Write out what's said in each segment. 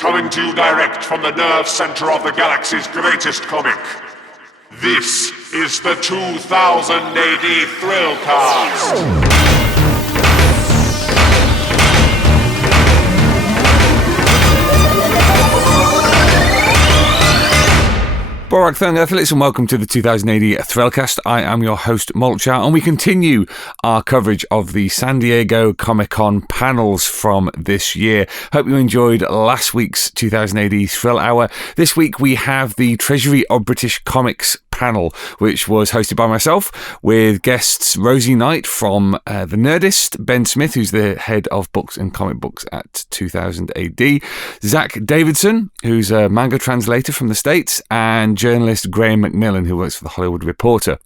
Coming to you direct from the nerve center of the galaxy's greatest comic. This is the 2000 AD Thrillcast. Borak Thung Athletes, and welcome to the 2000 AD Thrillcast. I am your host, Molcher, and we continue our coverage of the San Diego Comic-Con panels from this year. Hope you enjoyed last week's 2000 AD Thrill Hour. This week we have the Treasury of British Comics panel, which was hosted by myself, with guests Rosie Knight from the Nerdist, Ben Smith, who's the head of books and comic books at 2000 AD, Zach Davisson, who's a manga translator from the States, and journalist Graeme McMillan, who works for the Hollywood Reporter.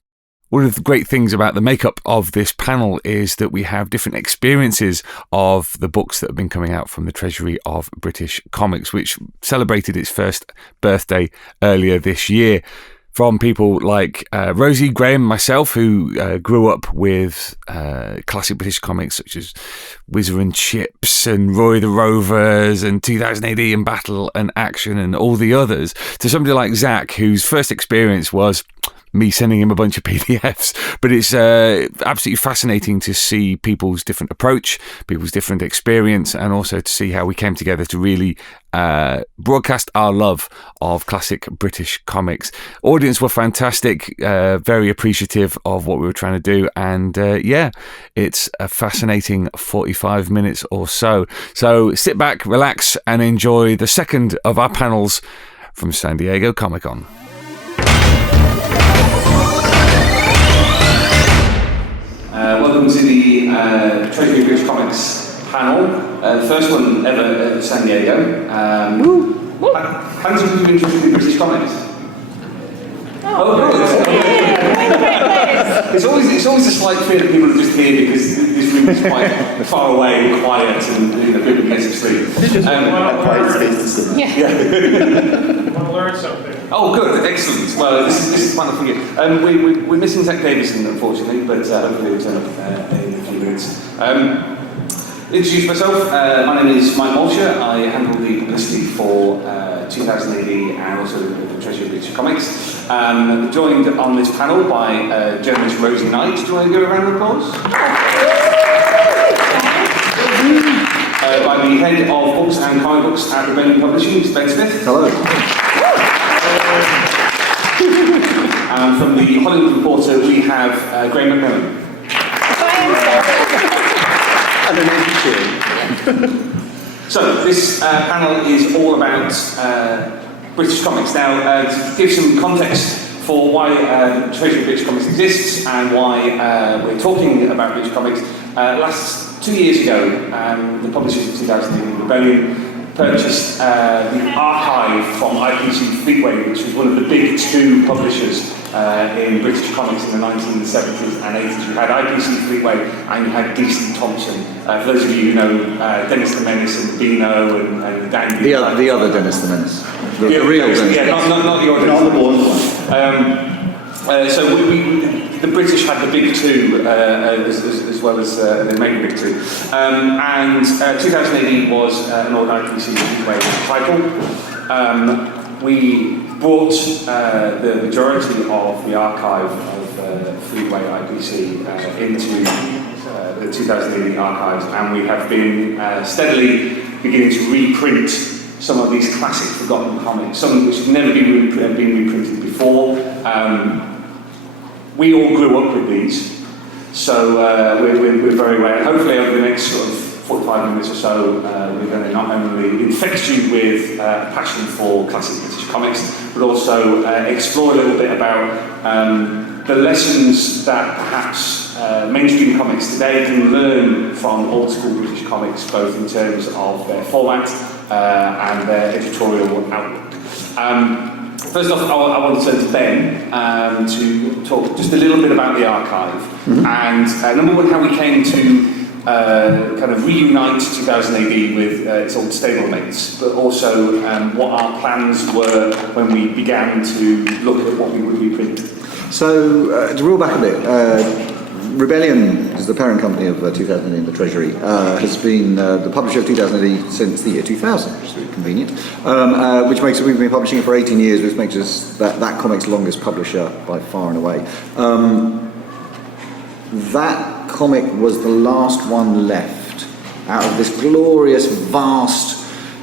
One of the great things about the makeup of this panel is that we have different experiences of the books that have been coming out from the Treasury of British Comics, which celebrated its first birthday earlier this year. From people like Rosie, Graeme, myself, who grew up with classic British comics such as Whizzer and Chips and Roy the Rovers and 2000 AD and Battle and Action and all the others, to somebody like Zach, whose first experience was me sending him a bunch of PDFs. But it's absolutely fascinating to see people's different approach, people's different experience, and also to see how we came together to really broadcast our love of classic British comics. Audience were fantastic, very appreciative of what we were trying to do, and it's a fascinating 45 minutes or so. So sit back, relax, and enjoy the second of our panels from San Diego Comic-Con. Welcome to the Treasury of British Comics panel, the first one ever at San Diego. How many people have been interested in British comics? It's always a slight fear that people are just here because this room is quite far away and quiet and people can get some sleep. Want to learn something. Oh, good, excellent. Well, this is fun for you. We're missing Zach Davisson, unfortunately, but hopefully he'll turn up in a few minutes. Introduce myself. My name is Michael Molcher. I handle the publicity for 2000 AD and also the Treasury of British Comics. Joined on this panel by journalist Rosie Knight. Do you want to give a round of applause? By the head of books and comic books at Rebellion Publishing, Ben Smith. Hello. And from the Hollywood Reporter, we have Graeme McMillan. And an empty. So, this panel is all about British comics. Now, to give some context for why Treasury of British Comics exists and why we're talking about British comics, last 2 years ago, the publishers of 2000 AD Rebellion purchased the archive from IPC Fleetway, which was one of the big two publishers in British comics in the 1970s and 80s. You had IPC Fleetway and you had DC Thompson. For those of you who know Dennis the Menace and Beano and Dan The other Dennis the Menace. The real Dennis. Yeah, not the ordinary. Not the born one. So the British had the big two as well as the mega big two. And 2000 AD was an old IPC Fleetway title. We brought the majority of the archive of Fleetway IPC into the 2000 AD archives, and we have been steadily beginning to reprint some of these classic forgotten comics, some which have never been reprinted before. We all grew up with these, so we're very aware. Hopefully over the next sort of 45 minutes or so, we're going to not only infect you with a passion for classic British comics, but also explore a little bit about the lessons that perhaps mainstream comics today can learn from old school British comics, both in terms of their format and their editorial outlook. First off, I want to turn to Ben to talk just a little bit about the archive, and number one, how we came to kind of reunite 2000 AD with its old stablemates, but also what our plans were when we began to look at what we would reprint. So, to roll back a bit, Rebellion is the parent company of 2000 in the Treasury, has been the publisher of 2000 since the year 2000, which is very convenient, which makes we've been publishing it for 18 years, which makes us that comic's longest publisher by far and away. That comic was the last one left out of this glorious, vast,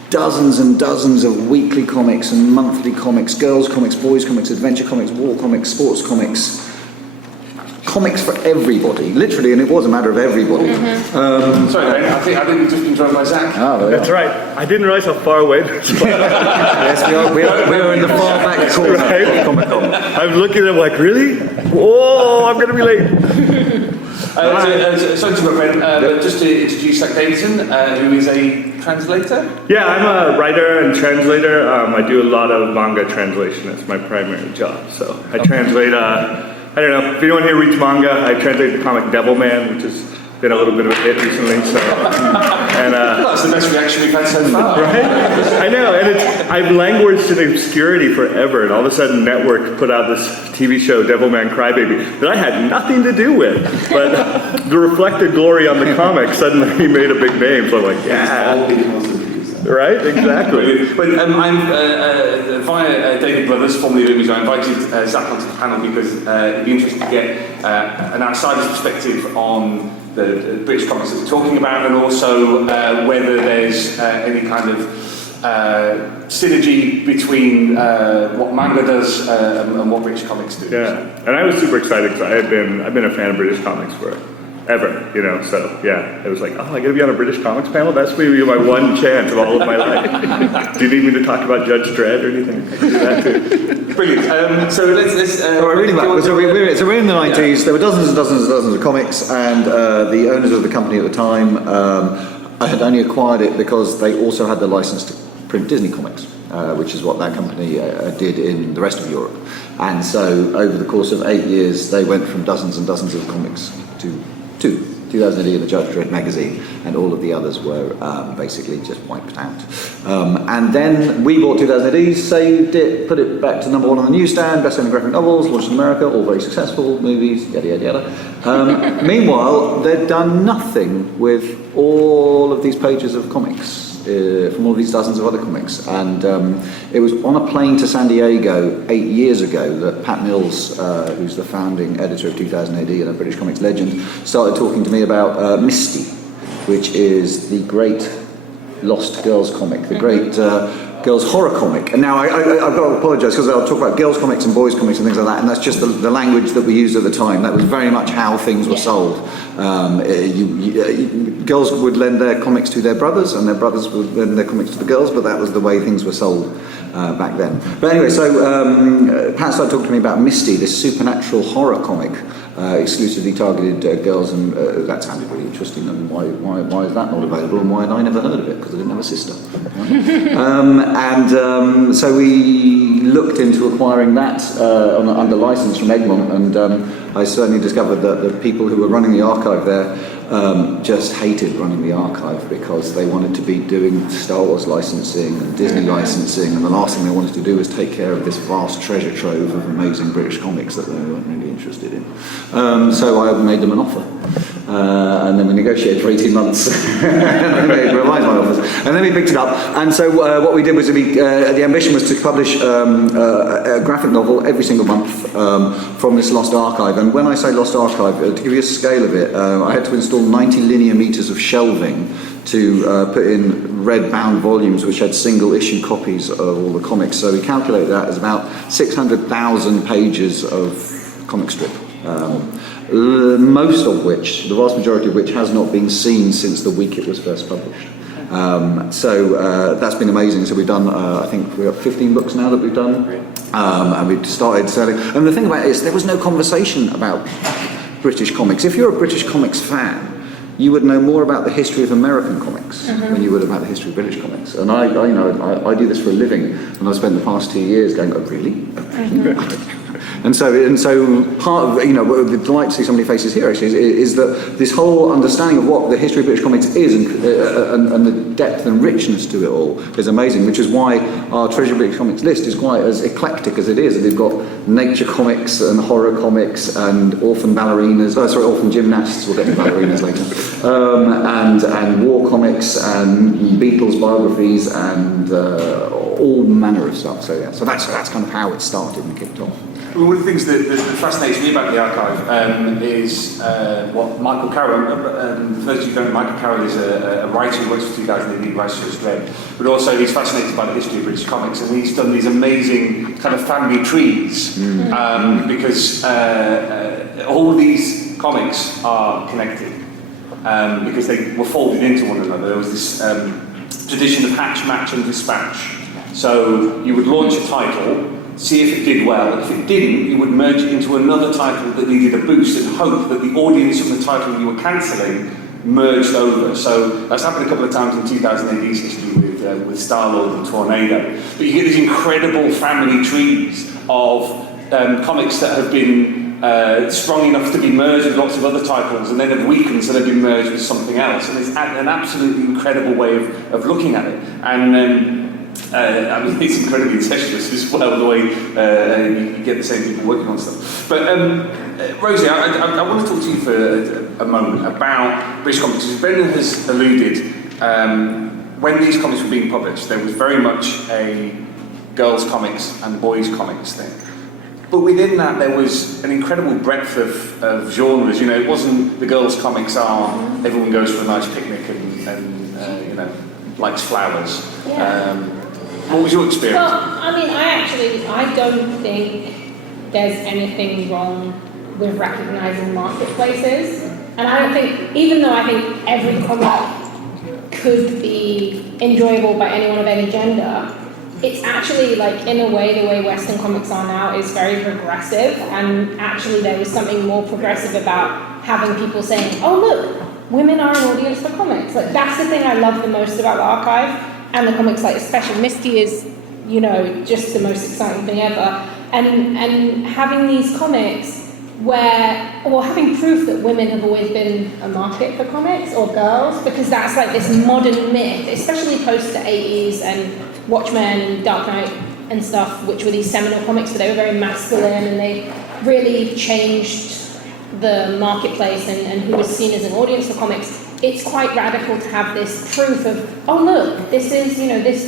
dozens and dozens of weekly comics and monthly comics, girls comics, boys comics, adventure comics, war comics, sports comics, comics for everybody, literally, and it was a matter of everybody. Sorry, I think we've just been joined by Zach. That's right. I didn't realize how far away this was. Yes, we are in the far back corner of Comic-Con. I'm looking at him like, really? Whoa, I'm going to be late. Sorry to my friend, but just to introduce Zach Davisson, who is a translator. Yeah, I'm a writer and translator. I do a lot of manga translation. That's my primary job. So I translate, I don't know, if anyone here reads manga, I translate the comic Devilman, which has been a little bit of a hit recently. So, and that's the best reaction we've had so far. Right? I know, and I've languished in obscurity forever, and all of a sudden Network put out this TV show, Devilman Crybaby, that I had nothing to do with. But the reflected glory on the comic suddenly made a big name. So I'm like, yeah. Right, exactly. But I'm via David Brothers, formerly of Image, I invited Zach onto the panel because it'd be interesting to get an outsider's perspective on the British comics that we're talking about, and also whether there's any kind of synergy between what manga does and what British comics do. Yeah, and I was super excited because I've been a fan of British comics forever, you know. So yeah, it was like, oh, I got to be on a British comics panel. That's maybe my one chance of all of my life. Do you need me to talk about Judge Dredd or anything? That too. Brilliant. So let's. We're in the 90s. There were dozens and dozens and dozens of comics, and the owners of the company at the time I had only acquired it because they also had the license to print Disney comics, which is what that company did in the rest of Europe. And so over the course of 8 years, they went from dozens and dozens of comics to 2000 AD and the Judge Dredd magazine, and all of the others were basically just wiped out. And then we bought 2000 AD, saved it, put it back to number one on the newsstand, best-selling graphic novels, launched in America, all very successful, movies, yada yada yada. Meanwhile, they'd done nothing with all of these pages of comics. From all these dozens of other comics, and it was on a plane to San Diego 8 years ago that Pat Mills, who's the founding editor of 2000 AD and a British comics legend, started talking to me about Misty, which is the great Lost Girls comic, the great girls horror comic. And now I've got to apologise because I'll talk about girls comics and boys comics and things like that, and that's just the language that we used at the time. That was very much how things were sold. Girls would lend their comics to their brothers, and their brothers would lend their comics to the girls, but that was the way things were sold back then. But anyway, so Pat started talking to me about Misty, this supernatural horror comic, exclusively targeted girls, and that sounded really interesting. And why is that not available, and why had I never heard of it? Because I didn't have a sister. So we looked into acquiring that under license from Egmont, and I certainly discovered that the people who were running the archive there just hated running the archive because they wanted to be doing Star Wars licensing and Disney licensing, and the last thing they wanted to do was take care of this vast treasure trove of amazing British comics that they weren't really interested in. So I made them an offer. And then we negotiated for 18 months and they revised my offers, and then we picked it up. And so what we did was the ambition was to publish a graphic novel every single month from this lost archive. And when I say lost archive, to give you a scale of it, I had to install 90 linear meters of shelving to put in red bound volumes which had single issue copies of all the comics. So we calculated that as about 600,000 pages of comic strip. Most of which, the vast majority of which, has not been seen since the week it was first published. So that's been amazing. So we've done, I think we've got 15 books now that we've done, and we've started selling. And the thing about it is, there was no conversation about British comics. If you're a British comics fan, you would know more about the history of American comics than you would about the history of British comics. And I do this for a living, and I've spent the past 2 years going, oh really? And so part of, the delight to see so many faces here actually is that this whole understanding of what the history of British comics is and the depth and richness to it all is amazing, which is why our Treasury of British Comics list is quite as eclectic as it is. They've got nature comics and horror comics and orphan gymnasts, we'll get to ballerinas later, and war comics and Beatles biographies and all manner of stuff. So that's kind of how it started and kicked off. Well, one of the things that fascinates me about the archive is what Michael Carroll, for those of you who don't know, Michael Carroll is a writer who works for 2000 AD, writes shows Dread, but also he's fascinated by the history of British comics, and he's done these amazing kind of family trees, because all these comics are connected, because they were folded into one another. There was this tradition of hatch, match and dispatch. So you would launch a title, see if it did well. If it didn't, you would merge it into another title that needed a boost and hope that the audience of the title you were cancelling merged over. So that's happened a couple of times in 2000 AD's history with Star-Lord and Tornado. But you get these incredible family trees of comics that have been strong enough to be merged with lots of other titles and then have weakened so they've been merged with something else. And it's an absolutely incredible way of looking at it. And it's incredibly incestuous as well, the way you get the same people working on stuff. But Rosie, I want to talk to you for a moment about British comics. As Brendan has alluded, when these comics were being published, there was very much a girls' comics and boys' comics thing. But within that, there was an incredible breadth of genres. It wasn't the girls' comics are everyone goes for a nice picnic and likes flowers. Yeah. What was your experience? Well, I mean, I don't think there's anything wrong with recognising marketplaces. And I don't think, even though I think every comic could be enjoyable by anyone of any gender, it's actually, like, in a way, the way Western comics are now is very progressive. And actually there was something more progressive about having people saying, oh, look, women are an audience for comics. Like, that's the thing I love the most about the archive. And the comics, like especially Misty, is just the most exciting thing ever. And having these comics having proof that women have always been a market for comics or girls, because that's like this modern myth, especially post the 80s and Watchmen and Dark Knight and stuff, which were these seminal comics, but they were very masculine and they really changed the marketplace and who was seen as an audience for comics. It's quite radical to have this proof of, oh look, this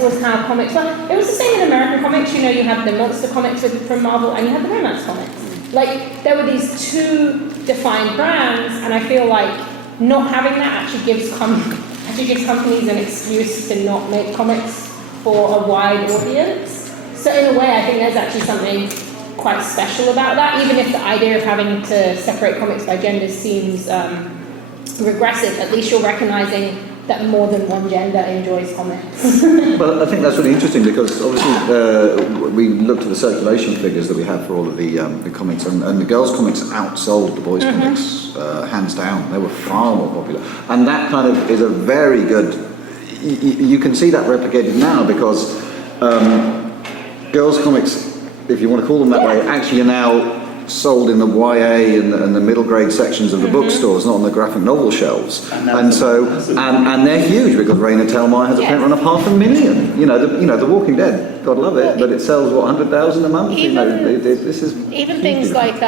was how comics were. It was the same in American comics, you had the monster comics from Marvel and you had the romance comics. Like, there were these two defined brands, and I feel like not having that actually gives companies an excuse to not make comics for a wide audience. So in a way, I think there's actually something quite special about that, even if the idea of having to separate comics by gender seems regressive. At least you're recognizing that more than one gender enjoys comics. Well, I think that's really interesting because obviously we looked at the circulation figures that we have for all of the comics, and the girls' comics outsold the boys' comics hands down. They were far more popular, and that kind of is a very good. You can see that replicated now because girls' comics, if you want to call them that way, actually are now sold in the YA and the middle grade sections of the bookstores, not on the graphic novel shelves. And they're huge because Raina Telgemeier has a print run of 500,000. The Walking Dead, God love it, but it sells 100,000 a month. This is even things like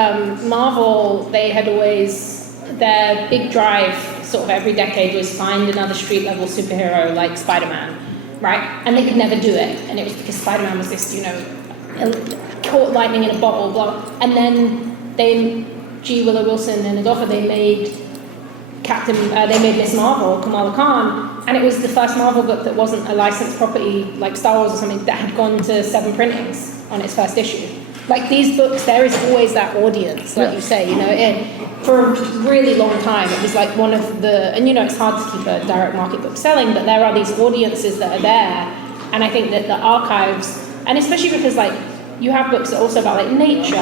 Marvel. They had always their big drive, sort of every decade, was find another street level superhero like Spider-Man, right? And they could never do it, and it was because Spider-Man was this, caught lightning in a bottle, blah. And then G. Willow Wilson and Adolpha, they made Miss Marvel, Kamala Khan, and it was the first Marvel book that wasn't a licensed property like Star Wars or something that had gone to 7 printings on its first issue. Like these books, there is always that audience, like you say, for a really long time. It was like one of the, and it's hard to keep a direct market book selling, but there are these audiences that are there, and I think that the archives, and especially because you have books that are also about nature,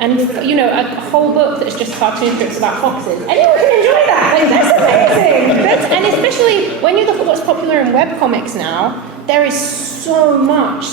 and a whole book that's just cartoon strips about foxes. Anyone can enjoy that. That's amazing. And especially when you look at what's popular in webcomics now, there is so much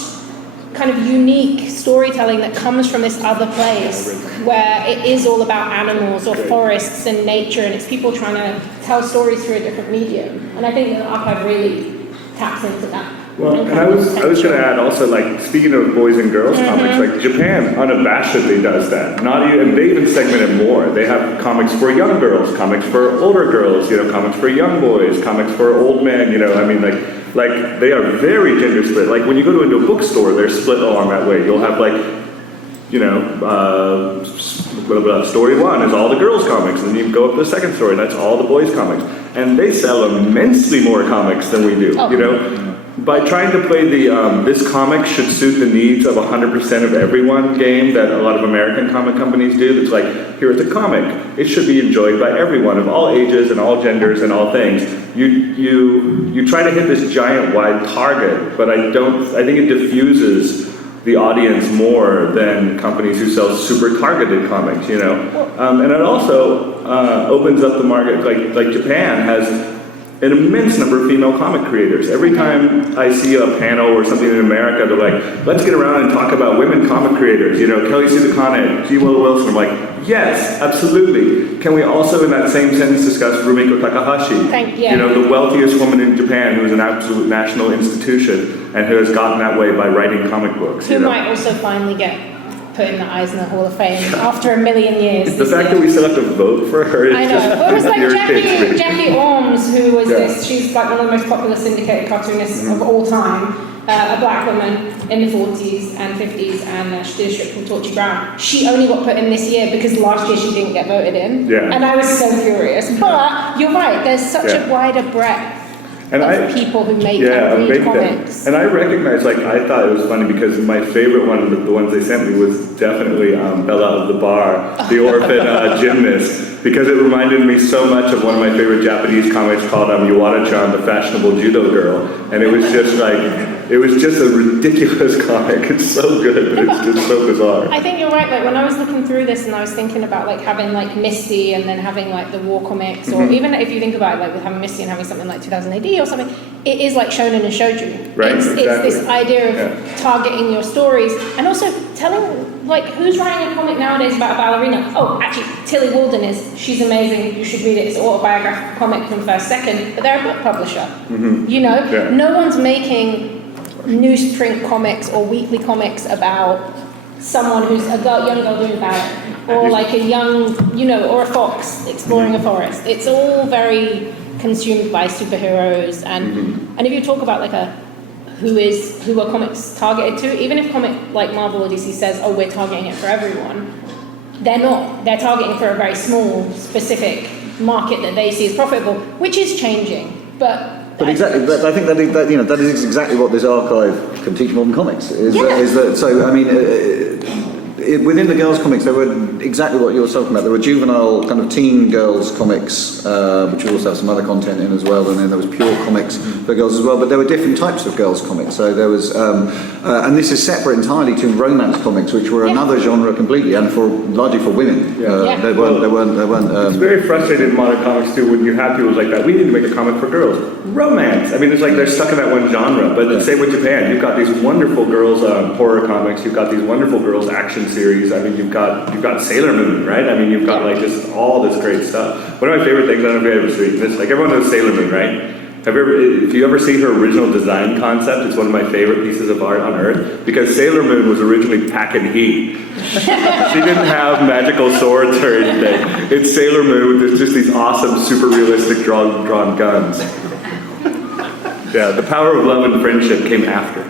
kind of unique storytelling that comes from this other place where it is all about animals or forests and nature, and it's people trying to tell stories through a different medium. And I think that the archive really taps into that. Well, and I was going to add also, like, speaking of boys and girls comics, like Japan unabashedly does that. Not even, and they even segment it more. They have comics for young girls, comics for older girls, comics for young boys, comics for old men, I mean, like they are very gender split. Like when you go into a bookstore, they're split along that way. You'll have story one is all the girls comics, and then you go up to the second story, and that's all the boys comics. And they sell immensely more comics than we do, By trying to play the this comic should suit the needs of 100% of everyone game that a lot of American comic companies do. It's like, here is a comic. It should be enjoyed by everyone of all ages and all genders and all things. You try to hit this giant wide target, but I think it diffuses the audience more than companies who sell super targeted comics, And it also opens up the market, like Japan has an immense number of female comic creators. Every time I see a panel or something in America, they're like, let's get around and talk about women comic creators. Kelly Sue DeConnick, G. Willow Wilson. I'm like, yes, absolutely. Can we also, in that same sentence, discuss Rumiko Takahashi? The wealthiest woman in Japan, who is an absolute national institution and who has gotten that way by writing comic books. Who might also finally get put in the Eisner Hall of Fame after a million years. The fact that we still have to vote for her is I know. just Well, it was like irritates me. Jackie Orms, who was she's like one of the most popular syndicated cartoonists of all time, a black woman in the 40s and 50s, and she did a strip called Torchy Brown. She only got put in this year because last year she didn't get voted in. Yeah. And I was so furious. But you're right, there's such a wider breadth of people who make and read comics. And I recognize, I thought it was funny because my favorite one, the ones they sent me, was definitely Bella of the Bar, the orphan gymnast, because it reminded me so much of one of my favorite Japanese comics called Yuwata-chan, the fashionable judo girl. And it was just a ridiculous comic. It's so good, but it's just so bizarre. I think you're right. Like when I was looking through this and I was thinking about having Misty and then having the war comics, or even if you think about it, with having Misty and having something like 2000 AD or something, it is like shonen and shoujo. Right, it's exactly. this idea of targeting your stories and also telling who's writing a comic nowadays about a ballerina. Oh, actually, Tilly Walden is. She's amazing. You should read it. It's an autobiographical comic from first second. But they're a book publisher. No one's making newsprint comics or weekly comics about someone who's a young girl doing ballet, or a young, or a fox exploring a forest. It's all very consumed by superheroes, and if you talk about who are comics targeted to, even if comic like Marvel or DC says, oh, we're targeting it for everyone, they're not. They're targeting for a very small, specific market that they see as profitable, which is changing, but exactly, but I think that is exactly what this archive can teach modern comics. Within the girls' comics, there were exactly what you were talking about. There were juvenile kind of teen girls' comics, which also have some other content in as well, and then there was pure comics for girls as well. But there were different types of girls' comics. So there was, and this is separate entirely to romance comics, which were another genre completely, and largely for women. They weren't. It's very frustrating in modern comics too when you have people like that. We need to make a comic for girls. Romance. I mean, it's like they're stuck in that one genre. But same with Japan. You've got these wonderful girls horror comics. You've got these wonderful girls action series. I mean, you've got Sailor Moon, right? I mean, you've got just all this great stuff. One of my favorite things, I don't know if you ever seen this, everyone knows Sailor Moon, right? If you ever see her original design concept, it's one of my favorite pieces of art on earth, because Sailor Moon was originally Pack and Heat. She didn't have magical swords or anything. It's Sailor Moon with just these awesome, super realistic drawn guns. Yeah, the power of love and friendship came after.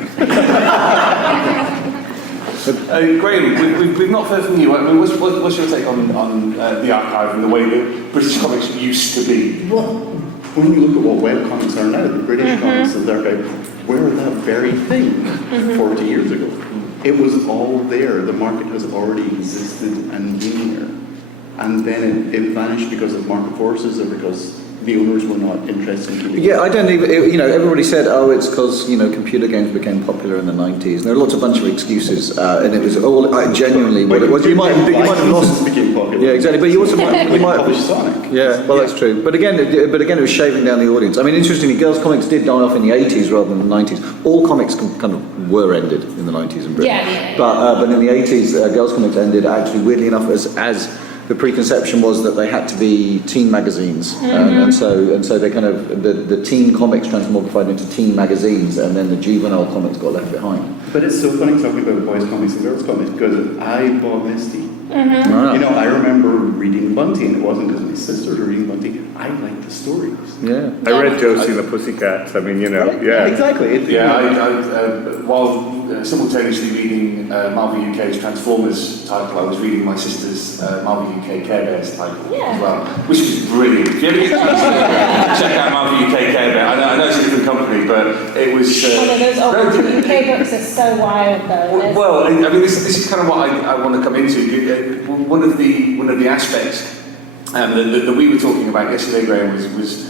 Graeme, we've not heard from you. I mean, what's your take on the archive and the way that British comics used to be? Well, when you look at what webcomics are now, the British comics of the archive, were that very thing 40 years ago. It was all there. The market has already existed and been there. And then it vanished because of market forces or because the owners were not interested in doing it. Yeah, I don't even, everybody said, oh, it's because, computer games became popular in the 90s. And there are lots of bunch of excuses, and it was all genuinely what it was. You might have lost. Became popular. Yeah, exactly. But you also might published Sonic. Yeah, well, that's true. But again, it was shaving down the audience. I mean, interestingly, girls' comics did die off in the 80s rather than the 90s. All comics kind of were ended in the 90s in Britain. Yeah. But in the 80s, girls' comics ended actually, weirdly enough, as the preconception was that they had to be teen magazines, and so they kind of the teen comics transmogrified into teen magazines, and then the juvenile comics got left behind. But it's so funny talking about boys' comics and girls' comics because I bought Misty. Mm-hmm. I remember reading Bunty, and it wasn't because my sisters were reading Bunty. I liked the stories. Yeah, I read Josie and the Pussycats. I mean, yeah, exactly. I while simultaneously reading Marvel UK's Transformers title, I was reading my sister's Marvel UK Care Bears title as well, which is brilliant. If you ever get a chance to check out Marvel UK Care Bears, I know it's a different company, but it was... those old UK books are so wild though. Well, I mean, this is kind of what I want to come into. One of the aspects that we were talking about yesterday, Graeme, was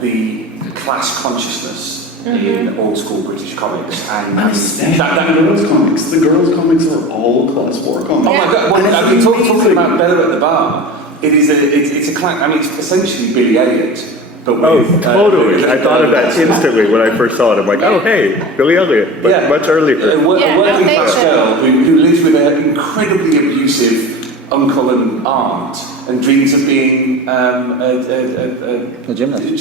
the class consciousness in old school British comics, and especially the girls' comics. The girls' comics are all class war comics. Oh my God! Well, I mean, talking about Bella at the Bar, it's a class. I mean, it's essentially Billy Elliot. But with, totally. I thought of that instantly when I first saw it. I'm like, oh, hey, Billy Elliot, but much earlier. A working class girl who lives with an incredibly abusive uncle and aunt, and dreams of being a gymnast.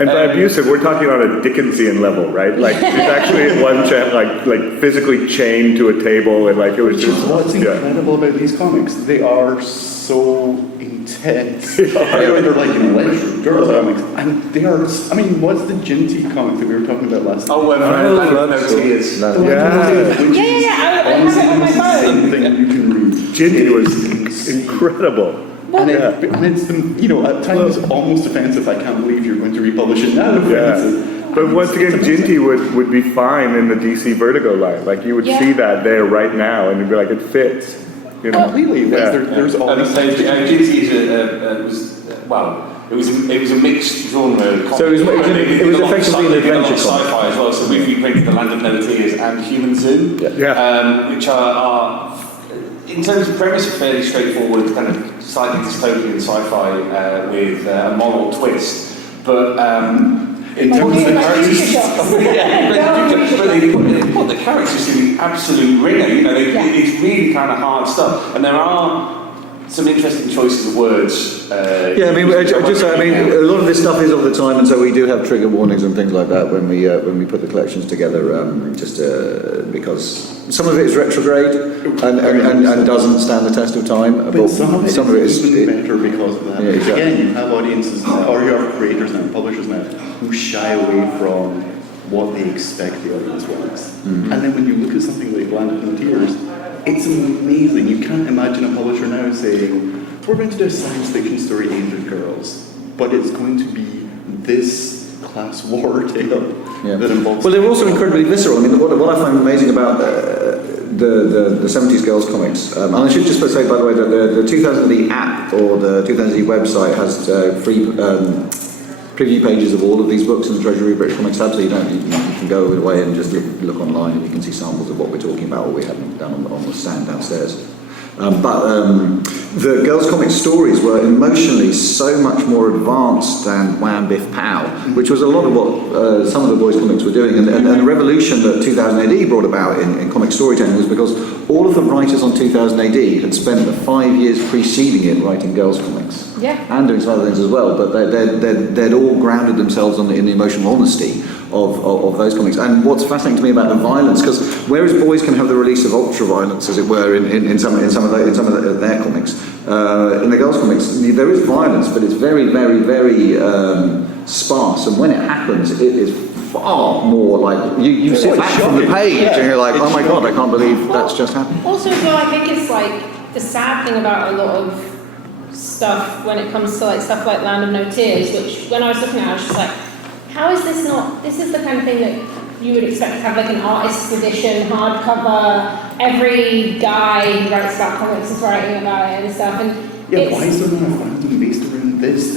And by abusive, we're talking on a Dickensian level, right? Like she's actually at one chat, like physically chained to a table, and like it was just. What's incredible about these comics? They are so intense. They're like girls comics, and they are. I mean, what's the Ginty comic that we were talking about last? Oh, Land of No Tears. I have it on my phone. Something you can read. Ginty was incredible. And it's at times almost offensive. I can't believe you're going to republish it now. But once again, Ginty would be fine in the DC Vertigo line. Like you would see that there right now, and you'd be like, it fits. Completely. There's always Ginty it was a mixed genre. So it was effectively an adventure sci-fi as well. So we reprinted The Land of No Tears and Human Zoo, which are in terms of premise, are fairly straightforward, kind of slightly dystopian sci-fi with a moral twist. But in terms of the characters, but they put the characters in the absolute ringer. It's really kind of hard stuff, and there are some interesting choices of words. A lot of this stuff is of the time, and so we do have trigger warnings and things like that when we put the collections together. Because some of it is retrograde and doesn't stand the test of time. But some of it is even better because of that. Yeah, exactly. Again, you have audiences now, or you have creators now, publishers now, who shy away from what they expect the audience wants. And then when you look at something like Land of No Tears, it's amazing. You can't imagine a publisher now saying, we're going to do a science fiction story aimed at girls, but it's going to be this class war tale that involves... Well, they're also incredibly visceral. I mean, what I find amazing about the 70s girls comics, and I should just say, by the way, that the 2000 app or the 2000 website has free preview pages of all of these books in the Treasury of British Comics tab, so you can go away and just look online and you can see samples of what we're talking about, what we have down on the stand downstairs. The girls' comics stories were emotionally so much more advanced than Wham Biff Pow, which was a lot of what some of the boys' comics were doing. And the revolution that 2000 AD brought about in comic storytelling was because all of the writers on 2000 AD had spent the 5 years preceding it writing girls' comics. And doing some other things as well, but they'd all grounded themselves in the emotional honesty of those comics. And what's fascinating to me about the violence, because whereas boys can have the release of ultra violence, as it were, in some of their comics, in the girls' comics there is violence, but it's very, very, very sparse. And when it happens, it is far more like you sit back from the page and you're like, oh my God, I can't believe that's just happened. Also, as well, I think it's like the sad thing about a lot of stuff when it comes to like stuff like Land of No Tears, which when I was looking at it, I was just like, how is this not? This is the kind of thing that you would expect to have like an artist's edition, hardcover. Every guy who writes about comics is writing about it and stuff. And why is there not a fandom based around this is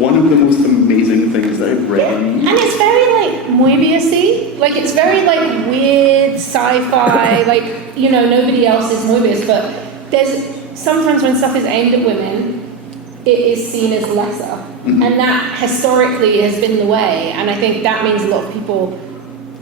one of the most amazing things that I've read. And it's very like Moebius-y, like it's very like weird sci-fi, like, you know, nobody else is Moebius, but there's sometimes when stuff is aimed at women, it is seen as lesser. And that historically has been the way, and I think that means a lot of people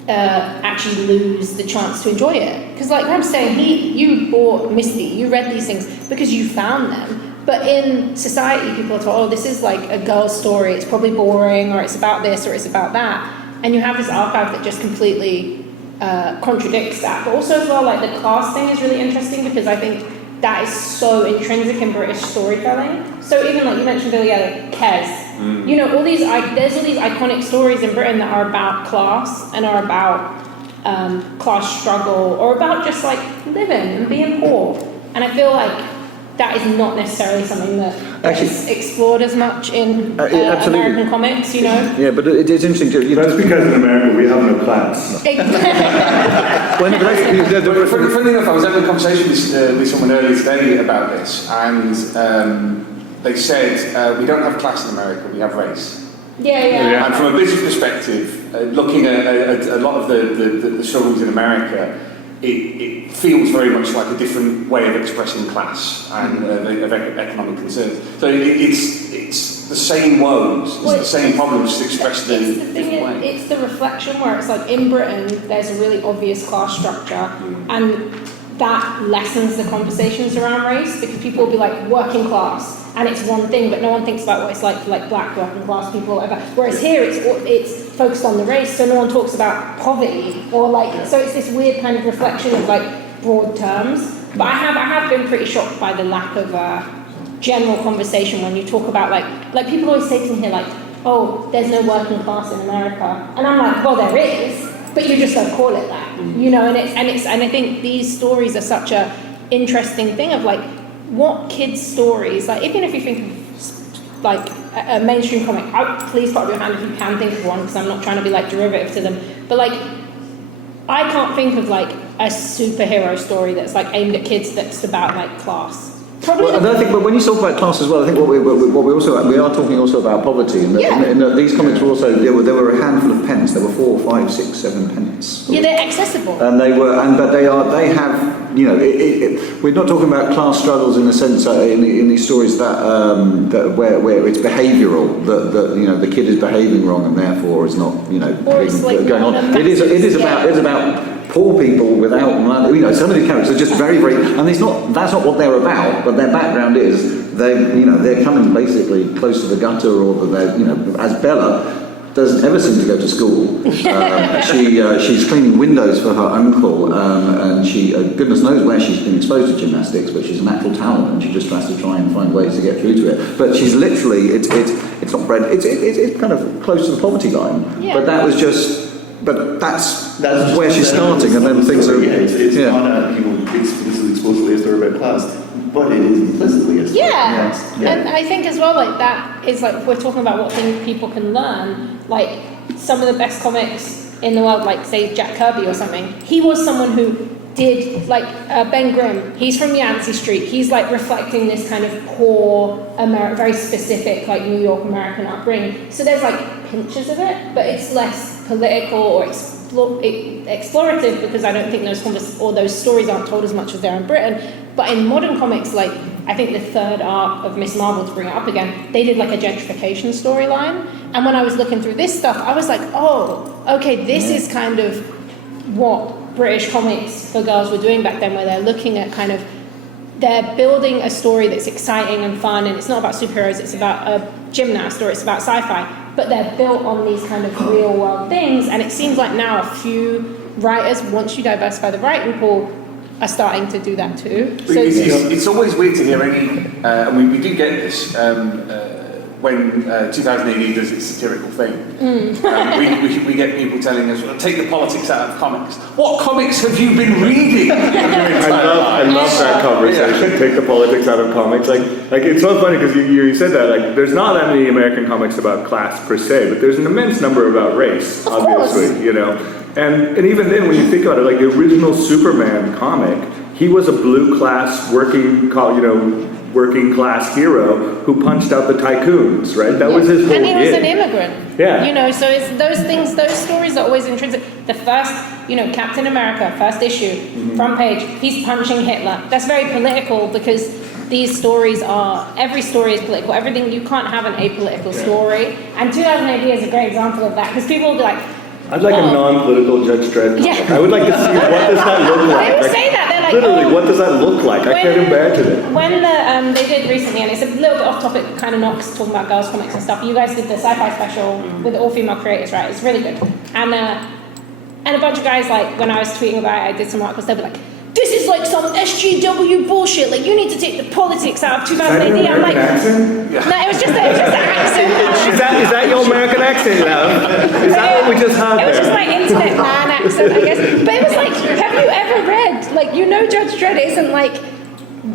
actually lose the chance to enjoy it. Because like I'm saying, you bought Misty, you read these things because you found them. But in society, people are told, oh, this is like a girl's story, it's probably boring, or it's about this, or it's about that. And you have this archive that just completely contradicts that. But also as well, like the class thing is really interesting because I think that is so intrinsic in British storytelling. So even like you mentioned Billy Elliot, Kes, you know, there's all these iconic stories in Britain that are about class and are about class struggle or about just like living and being poor. And I feel like that is not necessarily something that is explored as much in American comics, you know? Yeah, but it's interesting to... That's because in America we have no class. Funny enough, I was having a conversation with someone earlier today about this, and they said, we don't have class in America, we have race. Yeah. And from a business perspective, looking at a lot of the struggles in America, it feels very much like a different way of expressing class and of economic concerns. So it's the same woes, it's the same problems expressed in a different way. It's the reflection where it's like in Britain, there's a really obvious class structure, and that lessens the conversations around race because people will be like working class, and it's one thing, but no one thinks about what it's like for like black working class people or whatever. Whereas here, it's focused on the race, so no one talks about poverty or like. So it's this weird kind of reflection of like broad terms. But I have been pretty shocked by the lack of general conversation when you talk about like people always say to me here like, oh, there's no working class in America, and I'm like, well, there is, but you just don't call it that, you know. And I think these stories are such a interesting thing of like what kids' stories, like even if you think of like a mainstream comic, please put up your hand if you can think of one, because I'm not trying to be like derivative to them, but like I can't think of like a superhero story that's like aimed at kids that's about like class. Well, and I think, but when you talk about class as well, I think we are talking also about poverty, and these comics were also there were a handful of pence. There were 4, 5, 6, 7 pence. Yeah, they're accessible. And they have, you know, we're not talking about class struggles in a sense in these stories that where it's behavioural, that you know the kid is behaving wrong and therefore is not, you know, going on. It is about poor people without money. You know, some of these characters are just very, very, and that's not what they're about. But their background is they're coming basically close to the gutter, or they're, you know, as Bella doesn't ever seem to go to school. She's cleaning windows for her uncle, and she goodness knows where she's been exposed to gymnastics, but she's a natural talent, and she just has to try and find ways to get through to it. But she's literally it's not bred. It's kind of close to the poverty line. Yeah. But that was just. But that's where she's starting, and then things are. It's not this is explicitly a story about class, but it is implicitly a story. Yeah. And I think as well, like that is like, if we're talking about what things people can learn, like some of the best comics in the world, like say Jack Kirby or something, he was someone who did, like Ben Grimm, he's from Yancey Street, he's like reflecting this kind of poor, very specific like New York American upbringing. So there's like pinches of it, but it's less political or explorative, because I don't think those stories aren't told as much as they're in Britain. But in modern comics, like I think the third arc of Miss Marvel, to bring it up again, they did like a gentrification storyline. And when I was looking through this stuff, I was like, oh, okay, this is kind of what British comics for girls were doing back then, where they're looking at kind of, they're building a story that's exciting and fun, and it's not about superheroes, it's about a gymnast or it's about sci-fi, but they're built on these kind of real world things. And it seems like now a few writers, once you diversify the writing pool, are starting to do that too. So it's always weird to hear and we do get this when 2000 AD does its satirical thing. We get people telling us, well, take the politics out of comics. What comics have you been reading? I love that conversation. Take the politics out of comics. Like it's so funny because you said that. Like, there's not that many American comics about class per se, but there's an immense number about race, obviously. You know, and even then, when you think about it, like the original Superman comic, he was a blue class working, working class hero who punched out the tycoons, right? That was his whole And he was an gig. immigrant. Yeah. You know, so it's those things, those stories are always intrinsic. The first, you know, Captain America, first issue, front page, he's punching Hitler. That's very political because these stories are, every story is political. Everything, you can't have an apolitical story. And 2080 is a great example of that because people will be like, I'd like a non-political Judge Dredd comic. Yeah. I would like to see what does that look like. They will say that, they're like, literally, oh, what does that look like? I can't imagine it. When they did recently, and it's a little bit off topic, kind of not 'cause talking about girls' comics and stuff. You guys did the sci-fi special with all female creators, right? It's really good. And a bunch of guys, like when I was tweeting about it, I did some articles. They'd be like, "This is like some SGW bullshit. Like you need to take the politics out of 2080." I'm like, accent? no, it was just an accent. Is that your American accent, love? Is that what we just had It was there? just my internet man accent, I guess. But it was like, have you ever read, like, you know Judge Dredd isn't like,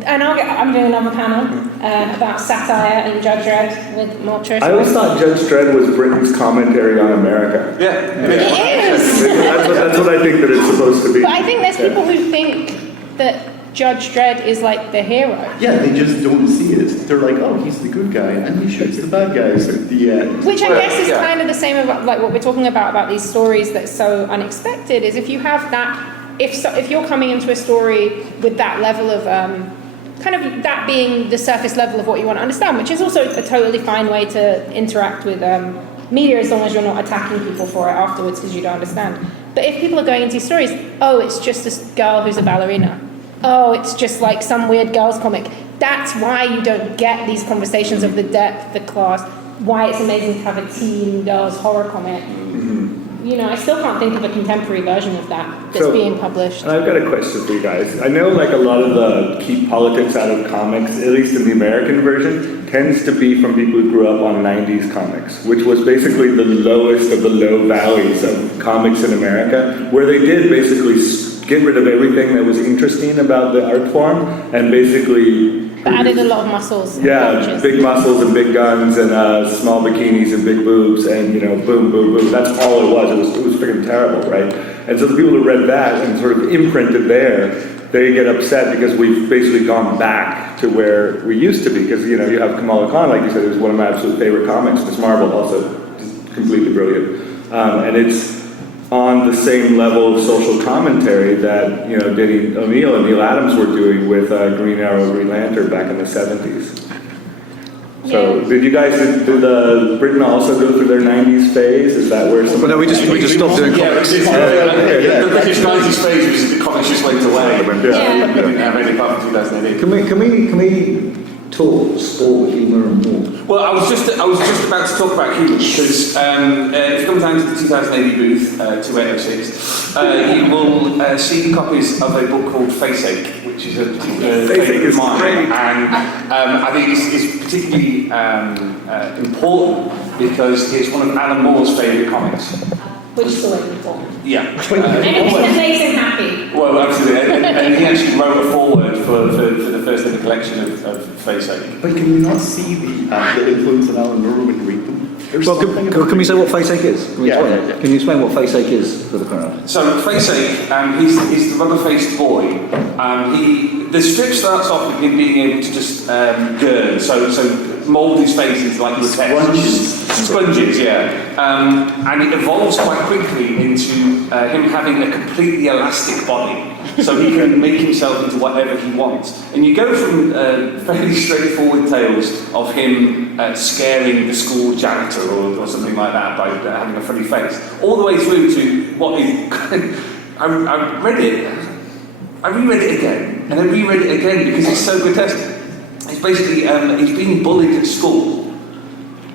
and I'm doing another panel about satire and Judge Dredd with Molcher. I always thought Judge Dredd was Britain's commentary on America. Yeah, It is! That's what I think that it's supposed to be. But I think there's people who think that Judge Dredd is like the hero. Yeah, they just don't see it. They're like, oh, he's the good guy, and he shoots the bad guys at the end. Which I guess is yeah. kind of the same about like what we're talking about these stories that's so unexpected, is if you have that, if you're coming into a story with that level of kind of that being the surface level of what you want to understand, which is also a totally fine way to interact with media as long as you're not attacking people for it afterwards because you don't understand. But if people are going into these stories, oh, it's just this girl who's a ballerina. Oh, it's just like some weird girls comic. That's why you don't get these conversations of the depth, the class, why it's amazing to have a teen girls horror comic. You know, I still can't think of a contemporary version of that that's being published. And I've got a question for you guys. I know like a lot of the keep politics out of comics, at least in the American version, tends to be from people who grew up on 90s comics, which was basically the lowest of the low valleys of comics in America, where they did basically get rid of everything that was interesting about the art form and basically But added a lot of muscles. yeah, big muscles and big guns and small bikinis and big boobs and, you know, boom, boom, boom. That's all it was. It was freaking terrible, right? And so the people who read that and sort of imprinted there, they get upset because we've basically gone back to where we used to be. Because, you know, you have Kamala Khan, like you said, who's one of my absolute favorite comics. Miss Marvel, also just completely brilliant. And it's on the same level of social commentary that, you know, Denny O'Neil and Neil Adams were doing with Green Arrow, Green Lantern back in the 70s. So, did you guys, did Britain also go through their 90s phase? Is that where some... Well, no, we just stopped doing comics. The British 90s phase was the comics just went away. Yeah. We didn't have any apart from 2008. Can we talk sport with humour and more? Well, I was just about to talk about humour because if you come down to the 2080 booth, 2806, you will see copies of a book called Faceache, which is a particular favourite of mine, and I think it's particularly important because it's one of Alan Moore's favourite comics. Which is always important. Yeah. Anything that makes him happy. Well, absolutely, and he actually wrote a foreword for the first in the collection of Faceache. But can you not see the influence of Alan Moore when you read them? There's Well, something can we say what Faceache is? Can we Yeah, explain? yeah. Can you explain what Faceache is for the crowd? So Faceache, he's the rubber-faced boy. The strip starts off with him being able to just gurn, so mould his face into like sponges, yeah. And it evolves quite quickly into him having a completely elastic body. So he can make himself into whatever he wants. And you go from fairly straightforward tales of him scaring the school janitor or something like that by having a funny face, all the way through to what is... I read it, I reread it again, and I reread it again because it's so grotesque. It's basically, he's being bullied at school,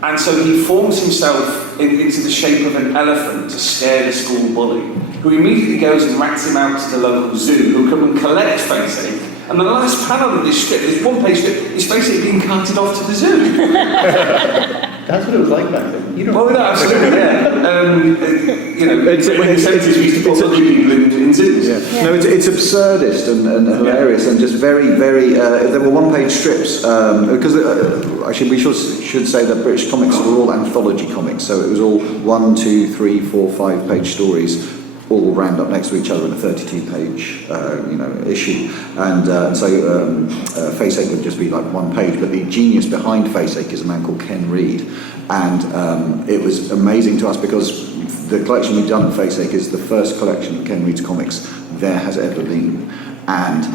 and so he forms himself into the shape of an elephant to scare the school bully, who immediately goes and rats him out to the local zoo, who come and collect Faceache. And the last panel of this strip, this one-page strip, is Faceache being carted off to the zoo. That's what it was like back then. You know. Well, no, absolutely, yeah. You know, in the 70s we used to put ugly people in zoos. Yeah. No, it's absurdist and hilarious and just very, very. There were one-page strips because actually we should say that British comics were all anthology comics, so it was all 1, 2, 3, 4, 5-page stories all rammed up next to each other in a 32-page, issue, and so Faceache would just be like one page. But the genius behind Faceache is a man called Ken Reed, and it was amazing to us because the collection we've done at Faceache is the first collection of Ken Reed's comics there has ever been. And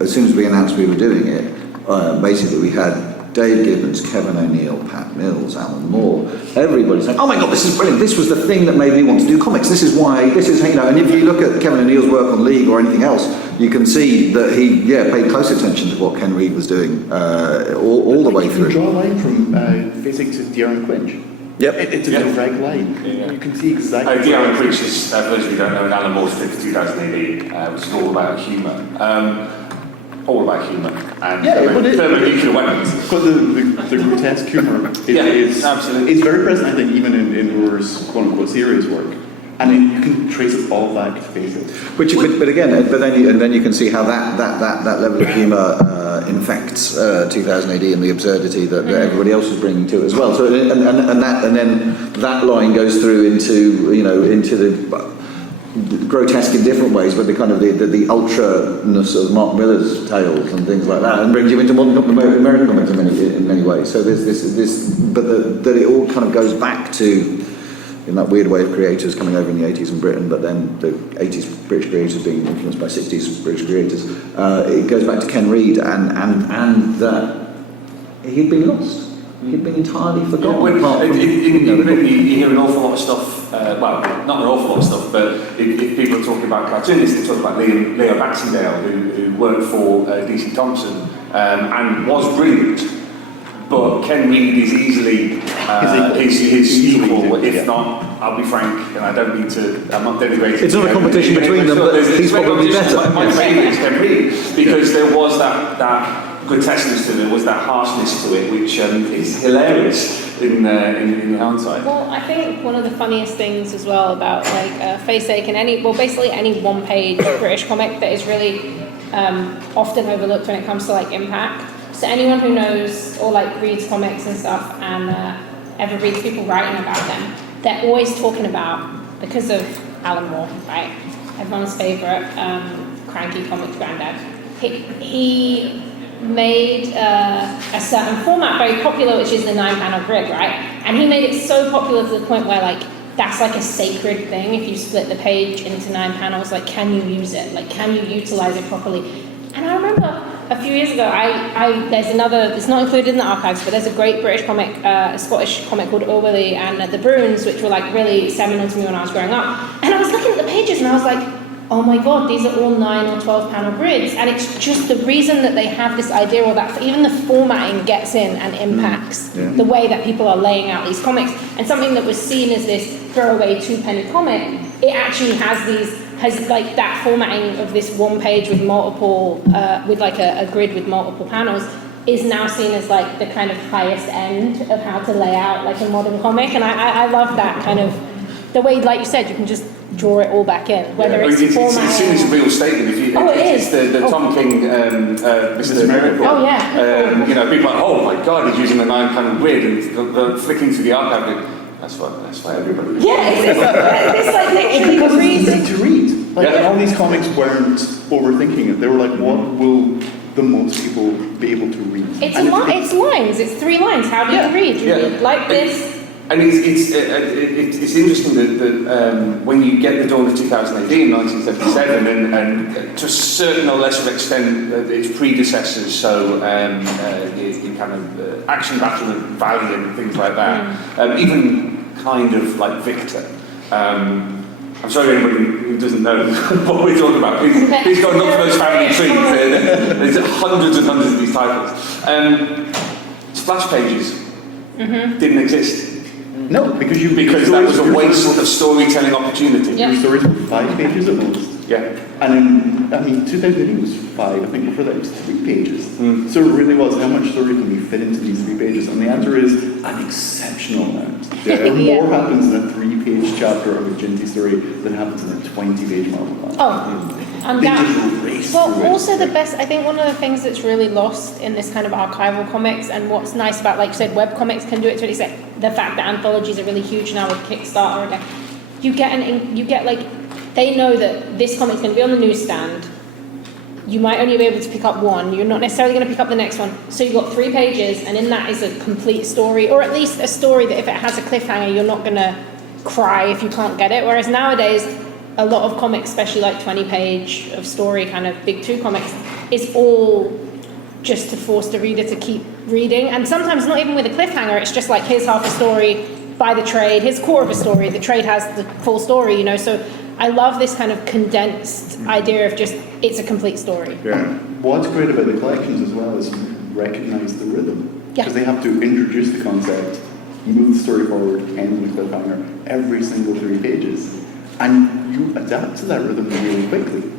as soon as we announced we were doing it, basically we had Dave Gibbons, Kevin O'Neill, Pat Mills, Alan Moore, everybody saying, "Oh my God, this is brilliant! This was the thing that made me want to do comics. This is why. This is And if you look at Kevin O'Neill's work on League or anything else, you can see that he paid close attention to what Ken Reed was doing all the way through. You draw a line from Faceache to De'Aaron Quinch. Yep. It's a direct line. Yeah. You can see exactly. De'Aaron Quinch is, for those of you who don't know, Alan Moore's 2000 AD, which is all about humour. All about humour and thermonuclear weapons. But the grotesque humour is absolutely. It's very present, I think, even in Moore's quote-unquote serious work. And then you can trace it all back to Faceache. Then you can see how that level of humour infects 2000 AD and the absurdity that everybody else is bringing to it as well. So and then that line goes through into the grotesque in different ways, but the kind of the ultra-ness of Mark Miller's tales and things like that, and brings you into modern American comics in many ways. So there's this, but that it all kind of goes back to, in that weird way of creators coming over in the 80s in Britain, but then the 80s British creators being influenced by 60s British creators. It goes back to Ken Reed and that he'd been lost. He'd been entirely forgotten. In Britain, you hear an awful lot of stuff. Well, not an awful lot of stuff, but if people are talking about cartoonists, they talk about Leo Baxendale, who worked for DC Thompson and was brilliant. But Ken Reed is easily his equal, if not, I'll be frank, and I don't mean to, I'm not denigrating. It's not a competition between them, but he's probably better. My favourite is Ken Reed, because there was that grotesqueness to it, there was that harshness to it, which is hilarious in hindsight. Well, I think one of the funniest things as well about Faceache and basically any one-page British comic that is really often overlooked when it comes to impact. So anyone who knows or reads comics and stuff and ever reads people writing about them, they're always talking about, because of Alan Moore, right? Everyone's favourite cranky comics granddad. He made a certain format very popular, which is the 9-panel grid, right? And he made it so popular to the point where that's a sacred thing. If you split the page into 9 panels, can you use it? Can you utilize it properly? And I remember a few years ago, there's another, it's not included in the archives, but there's a great British comic, a Scottish comic called Orwelly and the Bruins, which were really seminal to me when I was growing up. And I was looking at the pages and I was like, oh my God, these are all 9 or 12 panel grids. And it's just the reason that they have this idea, or that even the formatting gets in and impacts the way that people are laying out these comics. And something that was seen as this throwaway 2-penny comic, it actually has that formatting of this one page with multiple, with a grid with multiple panels, is now seen as the kind of highest end of how to lay out a modern comic. And I love that kind of, the way, you said, you can just draw it all back in, whether it's formatting. It's seen as a real statement. It's the Tom King, Mr. Miracle. Oh yeah. People are like, oh my God, he's using a 9-panel grid, and they're flicking through the archive. That's for everybody. Yeah, it's literally because the it's reason. easy to read. All these comics weren't overthinking it. They were what will the most people be able to read? It's lines. It's 3 lines. How do you read? You read like this. And it's interesting that when you get the dawn of 2000 AD in 1977, and to a certain or lesser extent its predecessors, so the kind of Action Battle of Valley and things like that, even kind of Victor. I'm sorry anybody who doesn't know what we're talking about. Please go and look for those family trees. There's hundreds and hundreds of these titles. Splash pages didn't exist. No, because that was a waste of storytelling opportunity. Your stories were 5 pages at most. Yeah. And 2008 was 5. I think before that it was 3 pages. So it really was, how much story can we fit into these 3 pages? And the answer is an exceptional amount. More happens in a 3-page chapter of a Ginty story than happens in a 20-page Marvel comic. Also the best, I think one of the things that's really lost in this kind of archival comics, and what's nice about, you said, web comics can do it to an extent, the fact that anthologies are really huge now with Kickstarter, you get they know that this comic's going to be on the newsstand. You might only be able to pick up one. You're not necessarily going to pick up the next one. So you've got 3 pages, and in that is a complete story, or at least a story that if it has a cliffhanger, you're not going to cry if you can't get it. Whereas nowadays, a lot of comics, especially like 20-page of story, kind of big 2 comics, is all just to force the reader to keep reading. And sometimes not even with a cliffhanger, it's just like, here's half a story, buy the trade, here's a quarter of a story, the trade has the full story, you know. So I love this kind of condensed idea of just, it's a complete story. Yeah. What's great about the collections as well is you recognise the rhythm. Yeah. Because they have to introduce the concept, move the story forward, end with cliffhanger every single 3 pages. And you adapt to that rhythm really quickly.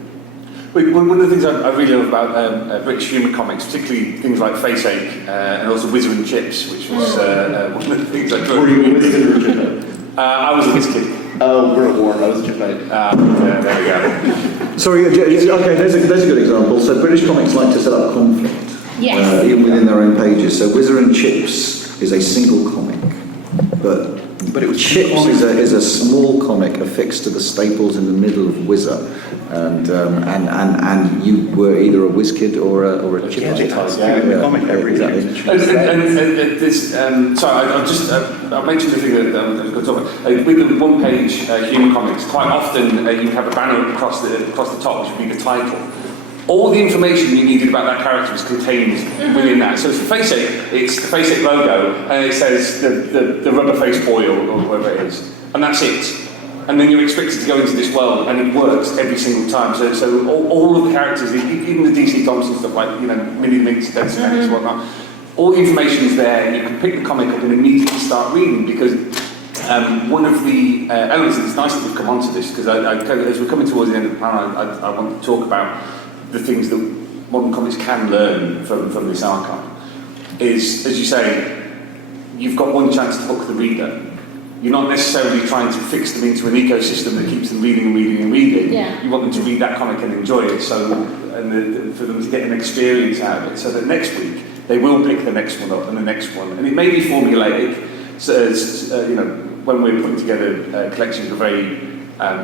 One of the things I really love about British humour comics, particularly things like Faceache and also Whizzer and Chips, which was one of the things I Were you a whiz kid or a chip I was a whiz kid. Oh, we're at war. I was a chip out. There we go. Sorry, okay, there's a good example. So British comics like to set up conflict, Yes. even within their own pages. So Whizzer and Chips is a single comic, but it was Chips is a small comic affixed to the staples in the middle of Whizzer, and you were either a whiz kid or a chip. The comic every exactly. And this, sorry, I'll mention the thing that I was going to talk about. With the one-page humour comics, quite often you have a banner across the top, which would be the title. All the information you needed about that character is contained within that. So for Faceache, it's the Faceache logo, and it says the rubber-faced boy or whatever it is, and that's it. And then you're expected to go into this world, and it works every single time. So all of the characters, even the DC Thompson stuff, like, you know, Minnie the Minx, Davisson and whatnot, all the information is there. You can pick the comic up and immediately start reading, because one of the elements, and it's nice that we've come onto this, because as we're coming towards the end of the panel, I want to talk about the things that modern comics can learn from this archive. Is, as you say, you've got one chance to hook the reader. You're not necessarily trying to fix them into an ecosystem that keeps them reading and reading and reading. Yeah. You want them to read that comic and enjoy it, for them to get an experience out of it, so that next week they will pick the next one up and the next one. And it may be formulaic, so as, you know, when we're putting together collections, we're very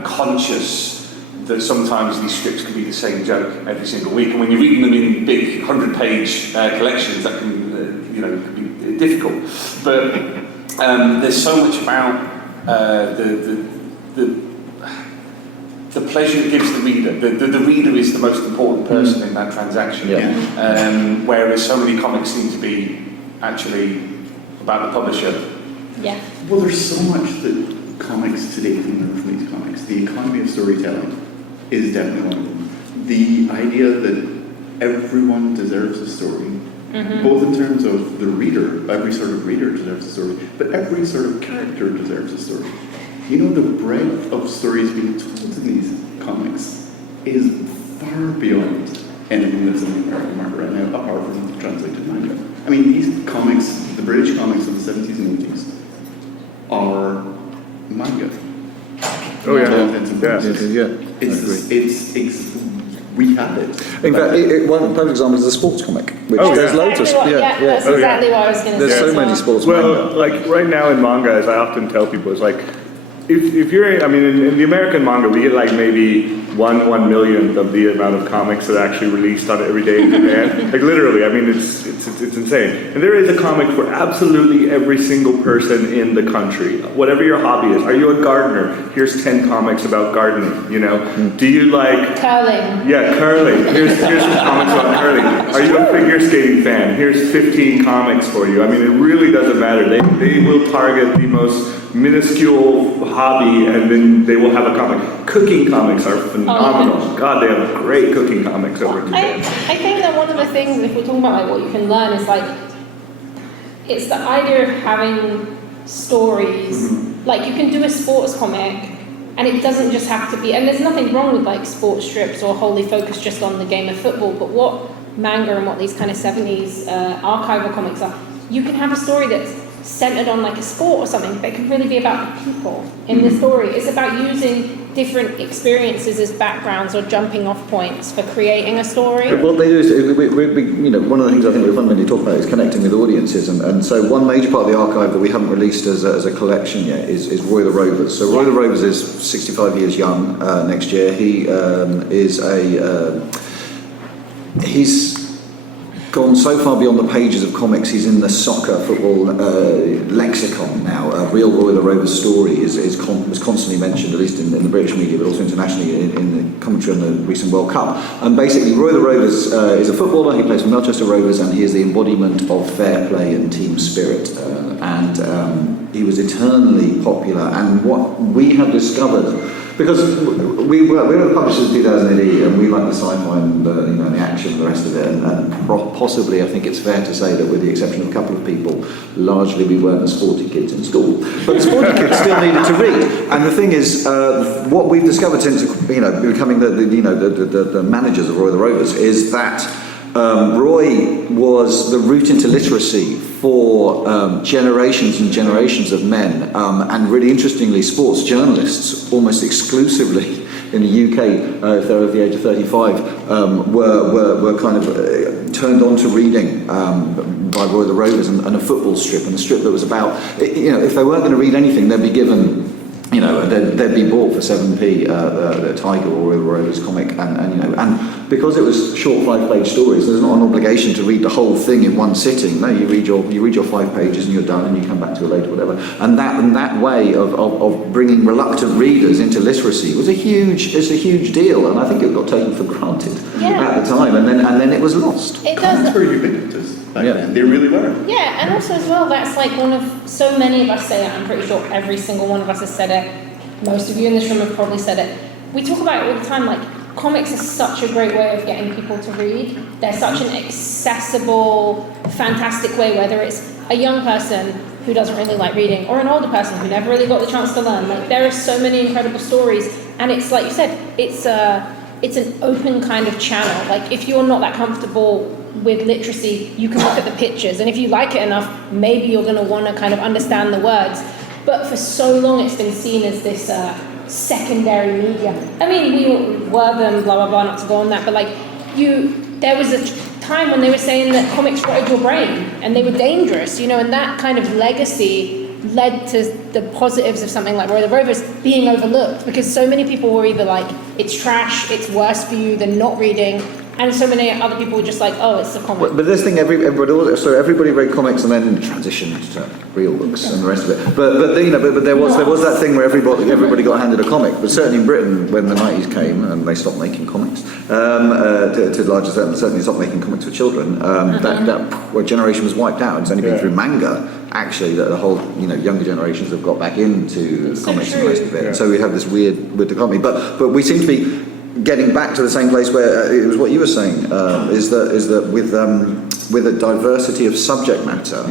conscious that sometimes these strips can be the same joke every single week, and when you're reading them in big 100-page collections, that can, you know, be difficult. But there's so much about the pleasure it gives the reader. The reader is the most important person in that transaction. Yeah. Whereas so many comics seem to be actually about the publisher. Yeah. Well, there's so much that comics today can learn from these comics. The economy of storytelling is definitely one of them. The idea that everyone deserves a story, both in terms of the reader, every sort of reader deserves a story, but every sort of character deserves a story. You know, the breadth of stories being told in these comics is far beyond anything that's in the American market right now, apart from translated manga. I mean, these comics, the British comics of the 70s and 80s, are manga. Oh yeah, we have it. In fact, one perfect example is the sports comic, which there's loads of. That's exactly what I was going to say. There's so many sports. Well, like right now in manga, as I often tell people, it's like if you're, I mean, in the American manga, we get like maybe 1 millionth of the amount of comics that are actually released on every day in Japan. Like literally, I mean, it's insane. And there is a comic for absolutely every single person in the country. Whatever your hobby is. Are you a gardener? Here's 10 comics about gardening, you know? Do you like... Curling. Yeah, curling. Here's some comics about curling. Are you a figure skating fan? Here's 15 comics for you. I mean, it really doesn't matter. They will target the most minuscule hobby, and then they will have a comic. Cooking comics are phenomenal. God, they have great cooking comics over I think that one of the things, if we're talking about like what you can learn, is like, it's the idea of having stories. Like, you can do a sports comic, and it doesn't just have to be, and there's nothing wrong with like sports strips or wholly focused just on the game of football, but what manga and what these kind of 70s archival comics are, you can have a story that's centered on like a sport or something, but it can really be about the people in the story. It's about using different experiences as backgrounds or jumping off points for creating a story. What they do is, one of the things I think we fundamentally talk about is connecting with audiences, and so one major part of the archive that we haven't released as a collection yet is Roy the Rovers. So Roy the Rovers is 65 years young next year. He he's gone so far beyond the pages of comics, he's in the soccer, football lexicon now. Real Roy the Rover's story was constantly mentioned, at least in the British media, but also internationally in the commentary on the recent World Cup. And basically, Roy the Rovers is a footballer. He plays for Manchester Rovers, and he is the embodiment of fair play and team spirit. And he was eternally popular. And what we have discovered, because we were the publishers in 2000 AD, and we like the sci-fi and the action and the rest of it, and possibly I think it's fair to say that with the exception of a couple of people, largely we weren't the sporty kids in school. But the sporty kids still needed to read. And the thing is, what we've discovered since becoming the managers of Roy the Rovers is that Roy was the route into literacy for generations and generations of men, and really interestingly, sports journalists almost exclusively in the UK, if they're over the age of 35, were kind of turned on to reading by Roy the Rovers and a football strip, and a strip that was about, if they weren't going to read anything, they'd be given, they'd be bought for 7p, the Tiger or Roy the Rovers comic, and because it was short 5-page stories, there's not an obligation to read the whole thing in one sitting. No, you read your 5 pages and you're done, and you come back to it later, whatever. And that way of bringing reluctant readers into literacy was a huge deal, and I think it got taken for granted at the time, and then it was lost. It does. Comics were ubiquitous back then. They really were. Yeah, and also as well, that's like one of, so many of us say it, I'm pretty sure every single one of us has said it, most of you in this room have probably said it. We talk about it all the time, like, comics is such a great way of getting people to read. They're such an accessible, fantastic way, whether it's a young person who doesn't really like reading or an older person who never really got the chance to learn. Like, there are so many incredible stories, and it's like you said, it's an open kind of channel. Like, if you're not that comfortable with literacy, you can look at the pictures, and if you like it enough, maybe you're going to want to kind of understand the words. But for so long, it's been seen as this secondary media. I mean, we were them, blah, blah, blah, not to go on that, but like, there was a time when they were saying that comics rotted your brain, and they were dangerous, and that kind of legacy led to the positives of something like Roy the Rovers being overlooked, because so many people were either like, it's trash, it's worse for you than not reading, and so many other people were just like, oh, it's a comic. But this thing, everybody read comics and then transitioned to real books and the rest of it. But there was that thing where everybody got handed a comic. But certainly in Britain, when the 90s came and they stopped making comics, to a large extent, certainly stopped making comics for children, that generation was wiped out. It's only been through manga, actually, that the whole younger generations have got back into the comics and the rest of it. Yeah. So we have this weird dichotomy. But we seem to be getting back to the same place where it was what you were saying, is that with a diversity of subject matter,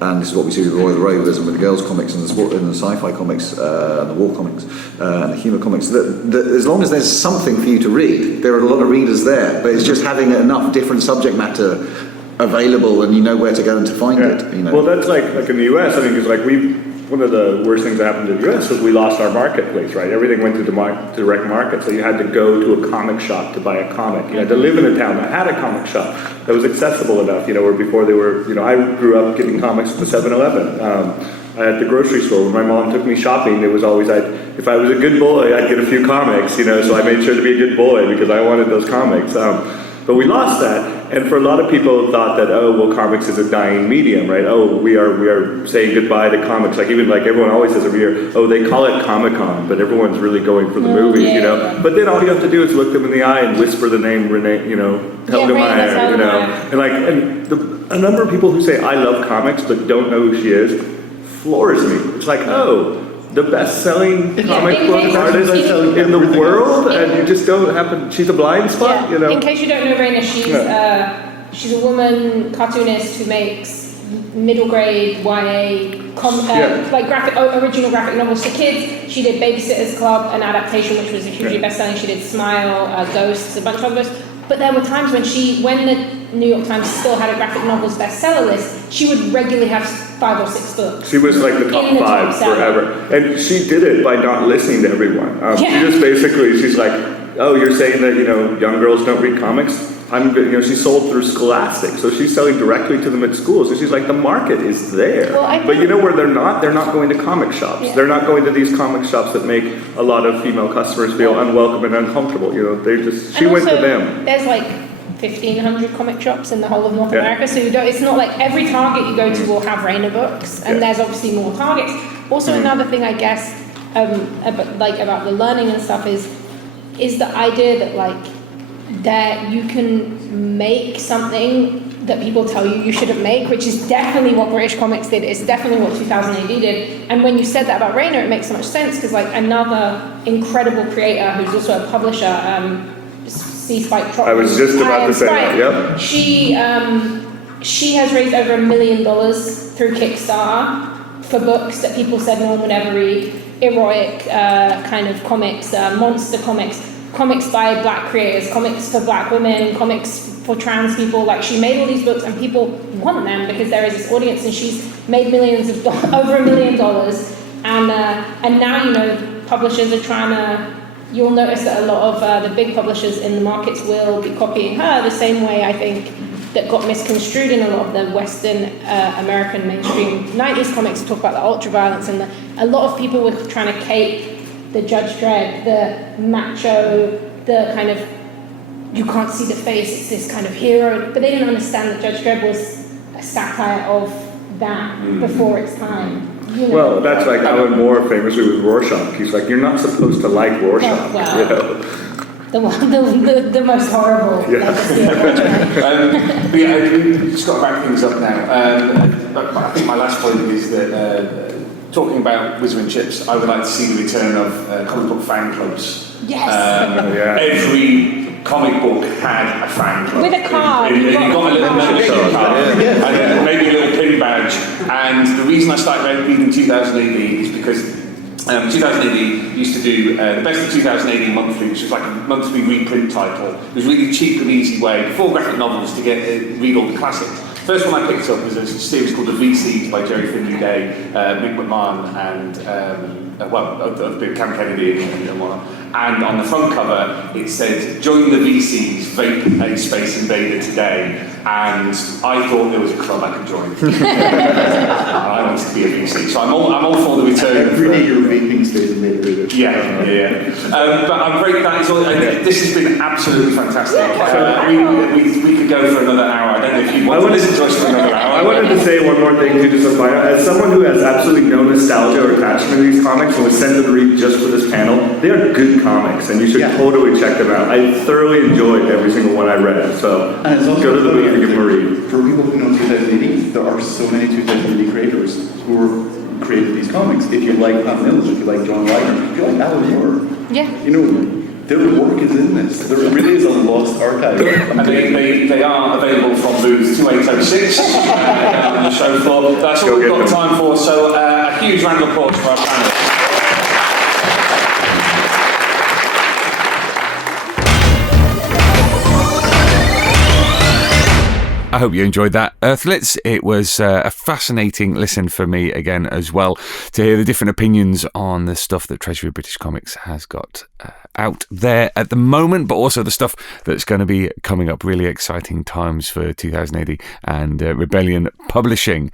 and this is what we see with Roy the Rovers and with the girls' comics and the sci-fi comics, and the war comics, and the humour comics, that as long as there's something for you to read, there are a lot of readers there, but it's just having enough different subject matter available, and you know where to go and to find it. Well, that's like in the US, I think it's like one of the worst things that happened in the US was we lost our marketplace, right? Everything went to direct market, so you had to go to a comic shop to buy a comic. You had to live in a town that had a comic shop that was accessible enough, where before they were, I grew up getting comics at the 7-Eleven. At the grocery store, when my mom took me shopping, it was always, if I was a good boy, I'd get a few comics, so I made sure to be a good boy because I wanted those comics. But we lost that, and for a lot of people thought that, comics is a dying medium, right? We are saying goodbye to comics. Like everyone always says every year, they call it Comic-Con, but everyone's really going for the movies, But then all you have to do is look them in the eye and whisper the name Renee, Helga Meyer, and a number of people who say I love comics but don't know who she is floors me. It's like, the best-selling comic book artist in the world, and you just don't happen. She's a blind spot, In case you don't know, Raina, she's a woman cartoonist who makes middle grade YA original graphic novels for kids. She did Babysitter's Club, an adaptation which was hugely best-selling. She did Smile, Ghosts, a bunch of others. But there were times when the New York Times still had a graphic novels bestseller list, she would regularly have 5 or 6 books. She was like the top In the top 5 seven. forever. And she did it by not listening to everyone. She Yeah. just basically, she's like, oh, you're saying that, young girls don't read comics? She sold through Scholastic, so she's selling directly to them at schools. And she's like, the market is there. Well, I but think- where they're not going to comic shops. Yeah. They're not going to these comic shops that make a lot of female customers feel unwelcome and uncomfortable. She And went to also, them. There's like 1,500 comic shops in the whole of North Yeah. America, so it's not like every Target you go to will have Rainer books, and there's obviously more Targets. Also, another thing I guess about the learning and stuff is the idea that you can make something that people tell you shouldn't make, which is definitely what British Comics did. It's definitely what 2000 AD did. And when you said that about Rainer, it makes so much sense because another incredible creator who's also a publisher, C-Spike Trot. I was just about to say that, yep. She has raised over $1 million through Kickstarter for books that people said no one would ever read, erotic kind of comics, monster comics by black creators, comics for black women, comics for trans people. She made all these books and people want them because there is this audience, and she's made over $1 million. And now, publishers are trying to, you'll notice that a lot of the big publishers in the markets will be copying her the same way, I think, that got misconstrued in a lot of the Western American mainstream 90s comics talk about the ultra-violence, and a lot of people were trying to cape the Judge Dredd, the macho, the kind of, you can't see the face, it's this kind of hero, but they didn't understand that Judge Dredd was a satire of that before its time. Well, that's like Alan Moore famously with Rorschach. He's like, you're not supposed to like Rorschach. The most horrible. Yeah. We've just got to wrap things up now. But I think my last point is that talking about Whizzer and Chips, I would like to see the return of comic book fan clubs. Yes. Every comic book had a fan club. With a card. You got a little membership card, Yeah. and then maybe a little pin badge. And the reason I started reading 2000 AD is because 2000 AD used to do the Best of 2000 AD monthly, which was like a monthly reprint title. It was a really cheap and easy way, before graphic novels, to read all the classics. First one I picked up was a series called The VCs by Jerry Finley Day, Mick McMillan, and a bit of Cam Kennedy and whatnot. And on the front cover, it said, "Join the VCs, vape a Space Invader today." And I thought there was a club I could join. I wanted to be a VC, so I'm all for the return. Every day you're vaping Space Invader. Yeah. But I'm very thankful. This has been absolutely fantastic. We could go for another hour. I don't know if you want to listen to us for another hour. I wanted to say one more thing to just a final. As someone who has absolutely no nostalgia or attachment to these comics and was sent to read just for this panel, they are good comics and you should totally check them out. I thoroughly enjoyed every single one I read. So And it's also go to the booth and give them a read. For people who know 2080, there are so many 2080 creators who created these comics. If you like Pat Mills, if you like John Ryder, if you like Alan Moore, their work is in this. There really is a lost archive. And they are available from booth 2806 on the show floor. That's all we've got time for, so a huge round of applause for our panel. I hope you enjoyed that, Earthlets. It was a fascinating listen for me again as well to hear the different opinions on the stuff that Treasury of British Comics has got out there at the moment, but also the stuff that's going to be coming up. Really exciting times for 2080 and Rebellion Publishing.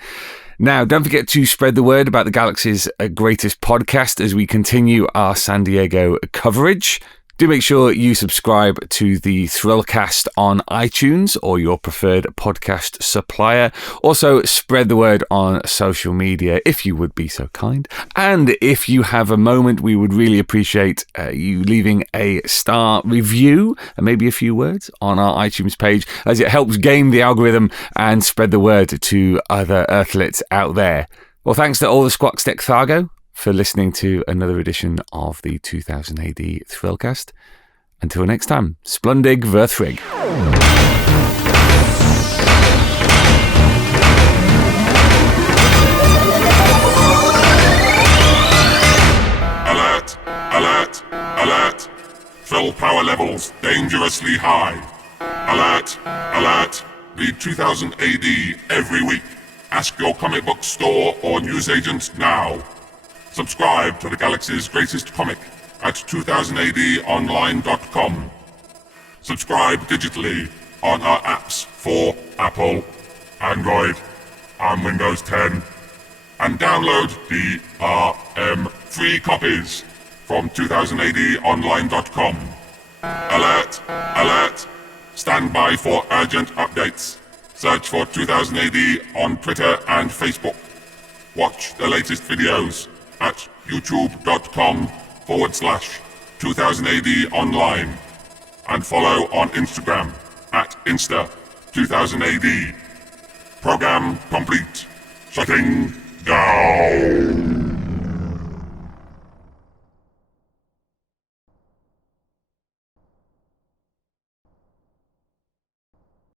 Now, don't forget to spread the word about the Galaxy's greatest podcast as we continue our San Diego coverage. Do make sure you subscribe to the Thrillcast on iTunes or your preferred podcast supplier. Also, spread the word on social media if you would be so kind. And if you have a moment, we would really appreciate you leaving a star review and maybe a few words on our iTunes page, as it helps game the algorithm and spread the word to other Earthlets out there. Well, thanks to all the Squawkstick Thargo for listening to another edition of the 2000 AD Thrillcast. Until next time, Splundig Verthrig. Alert! Alert! Alert! Fill power levels dangerously high. Alert! Alert! Read 2000 AD every week. Ask your comic book store or newsagent now. Subscribe to the galaxy's greatest comic at 2000ADonline.com. Subscribe digitally on our apps for Apple, Android, and Windows 10. And download DRM free copies from 2000ADonline.com. Alert! Alert! Stand by for urgent updates. Search for 2000AD on Twitter and Facebook. Watch the latest videos at youtube.com/2000AD online. And follow on Instagram at Insta2000AD. Program complete. Shutting down.